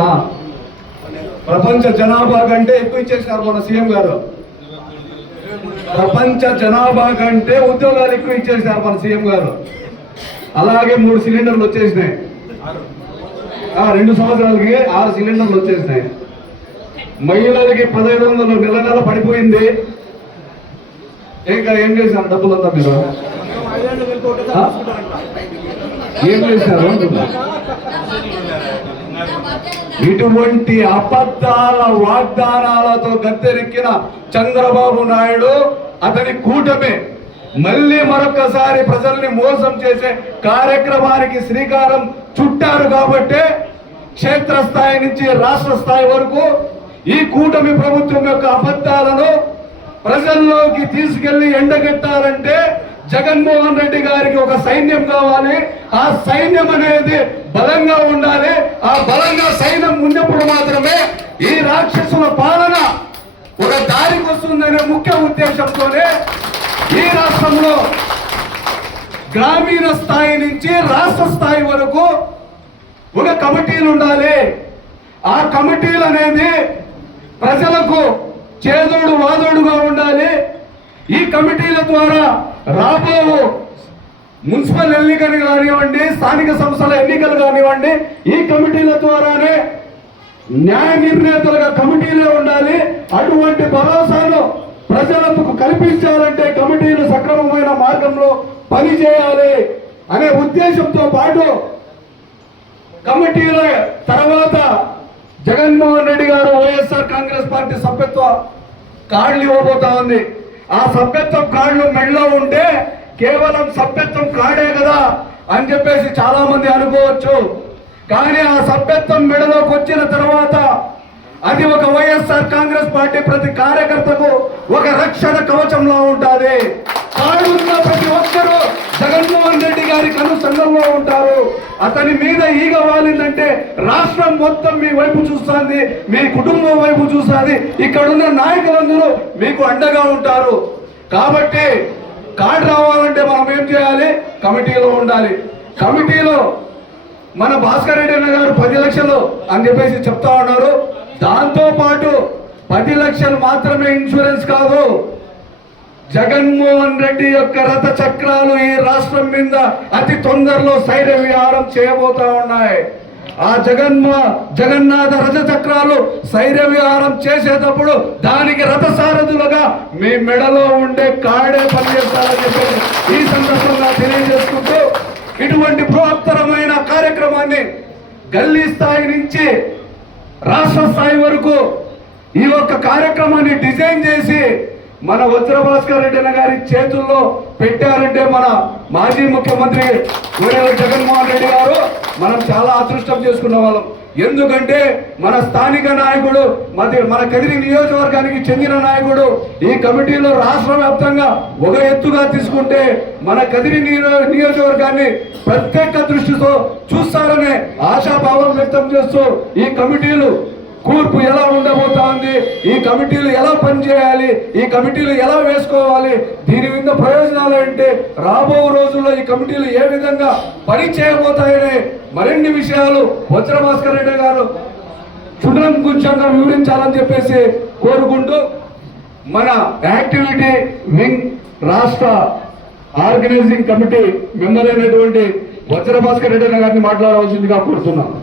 లేదా? ప్రపంచ జనాభా కంటే ఎక్కువ ఇచ్చేసినారు మన సీఎం గారు. ప్రపంచ జనాభా కంటే ఉద్యోగాలు ఎక్కువ ఇచ్చేసినారు మన సీఎం గారు. అలాగే 3 సిలిండర్లు వచ్చేసినాయి. 2 సంవత్సరాలకి 6 సిలిండర్లు వచ్చేసినాయి. మహిళలకి 1500 నెల పడిపోయింది. ఇంకా ఏం చేశారు డబ్బులంతా మీరు? ఏం చేశారు? ఇటువంటి అబద్ధాల వాగ్దానాలతో గద్దెరెక్కిన చంద్రబాబు నాయుడు అతని కూటమి మళ్ళీ మరొకసారి ప్రజల్ని మోసం చేసే కార్యక్రమానికి శ్రీకారం చుట్టారు. కాబట్టి క్షేత్రస్థాయి నుంచి రాష్ట్ర స్థాయి వరకు ఈ కూటమి ప్రభుత్వం యొక్క అబద్ధాలను ప్రజల్లోకి తీసుకెళ్లి ఎండగట్టాలంటే జగన్మోహన్ రెడ్డి గారికి ఒక సైన్యం కావాలి. ఆ సైన్యం అనేది బలంగా ఉండాలి. ఆ బలంగా సైన్యం ఉన్నప్పుడు మాత్రమే ఈ రాక్షసుల పాలన ఒక దారికి వస్తుందనే ముఖ్య ఉద్దేశంతోనే ఈ రాష్ట్రంలో గ్రామీణ స్థాయి నుంచి రాష్ట్ర స్థాయి వరకు ఒక కమిటీలు ఉండాలి. ఆ కమిటీలు అనేది ప్రజలకు చేదోడు వాదోడుగా ఉండాలి. ఈ కమిటీల ద్వారా రాబో మున్సిపల్ ఎన్నికలు కానివ్వండి, స్థానిక సంస్థల ఎన్నికలు కానివ్వండి, ఈ కమిటీల ద్వారానే న్యాయ నిర్ణేతలుగా కమిటీలే ఉండాలి. అటువంటి భరోసాను ప్రజలకు కల్పించాలంటే కమిటీలు సక్రమమైన మార్గంలో పనిచేయాలి అనే ఉద్దేశంతో పాటు కమిటీల తర్వాత జగన్మోహన్ రెడ్డి గారు వైఎస్ఆర్ కాంగ్రెస్ పార్టీ సభ్యత్వ కార్డులు ఇవ్వబోతా ఉంది. ఆ సభ్యత్వం కార్డులు మెడలో ఉంటే కేవలం సభ్యత్వం కార్డే కదా అని చెప్పేసి చాలా మంది అనుకోవచ్చు. కానీ ఆ సభ్యత్వం మెడలోకి వచ్చిన తర్వాత అది ఒక వైఎస్ఆర్ కాంగ్రెస్ పార్టీ ప్రతి కార్యకర్తకు ఒక రక్షణ కవచంలో ఉంటుంది. కాడున్న ప్రతి ఒక్కరూ జగన్మోహన్ రెడ్డి గారి కనుసంగంలో ఉంటారు. అతని మీద ఈగ వాలిందంటే రాష్ట్రం మొత్తం మీ వైపు చూస్తుంది, మీ కుటుంబం వైపు చూస్తుంది. ఇక్కడున్న నాయకులందరూ మీకు అండగా ఉంటారు. కాబట్టి కార్డు రావాలంటే మనం ఏం చేయాలి? కమిటీలో ఉండాలి. కమిటీలో మన భాస్కర్ రెడ్డి అన్న గారు 10 లక్షలు అని చెప్పేసి చెప్తా ఉన్నారు. దాంతో పాటు 10 లక్షలు మాత్రమే ఇన్సూరెన్స్ కాదు, జగన్మోహన్ రెడ్డి యొక్క రథ చక్రాలు ఈ రాష్ట్రం మీద అతి తొందరలో శైర్య విహారం చేయబోతా ఉన్నాయి. ఆ జగన్నాథ రథ చక్రాలు శైర్య విహారం చేసేటప్పుడు దానికి రథ సారథులుగా మీ మెడలో ఉండే కాడే పనిచేస్తారని చెప్పి ఈ సందర్భంగా తెలియజేసుకుంటూ ఇటువంటి బృహత్తరమైన కార్యక్రమాన్ని గల్లీ స్థాయి నుంచి రాష్ట్ర స్థాయి వరకు ఈ యొక్క కార్యక్రమాన్ని డిజైన్ చేసి మన వజ్ర భాస్కర్ రెడ్డి గారి చేతుల్లో పెట్టారంటే మన మాజీ ముఖ్యమంత్రి జగన్మోహన్ రెడ్డి గారు మనం చాలా అదృష్టం చేసుకున్న వాళ్ళం. ఎందుకంటే మన స్థానిక నాయకుడు, మన కదిరి నియోజకవర్గానికి చెందిన నాయకుడు ఈ కమిటీలో రాష్ట్ర వ్యాప్తంగా ఒక ఎత్తుగా తీసుకుంటే మన కదిరి నియోజకవర్గాన్ని ప్రత్యేక దృష్టితో చూస్తారనే ఆశాభావం వ్యక్తం చేస్తూ ఈ కమిటీలు కూర్పు ఎలా ఉండబోతా ఉంది, ఈ కమిటీలు ఎలా పనిచేయాలి, ఈ కమిటీలు ఎలా వేసుకోవాలి, దీని మీద ప్రయోజనాలు ఏంటి, రాబో రోజుల్లో ఈ కమిటీలు ఏ విధంగా పని చేయబోతాయనే మరిన్ని విషయాలు వజ్ర భాస్కర్ రెడ్డి గారు క్షుణ్ణంగా వివరించాలని చెప్పేసి కోరుకుంటూ మన యాక్టివిటీ వింగ్ రాష్ట్ర ఆర్గనైజింగ్ కమిటీ మెంబర్ అయినటువంటి వజ్ర భాస్కర్ రెడ్డి గారిని మాట్లాడవలసిందిగా కోరుతున్నాను.